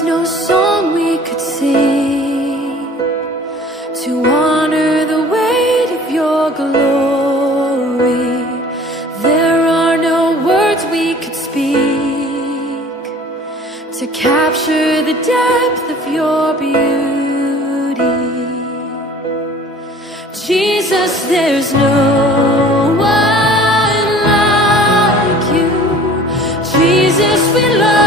is no song we could sing to honor the weight of your glory. There are no words we could speak to capture the depth of your beauty. Jesus, there's no one like you. Jesus, we love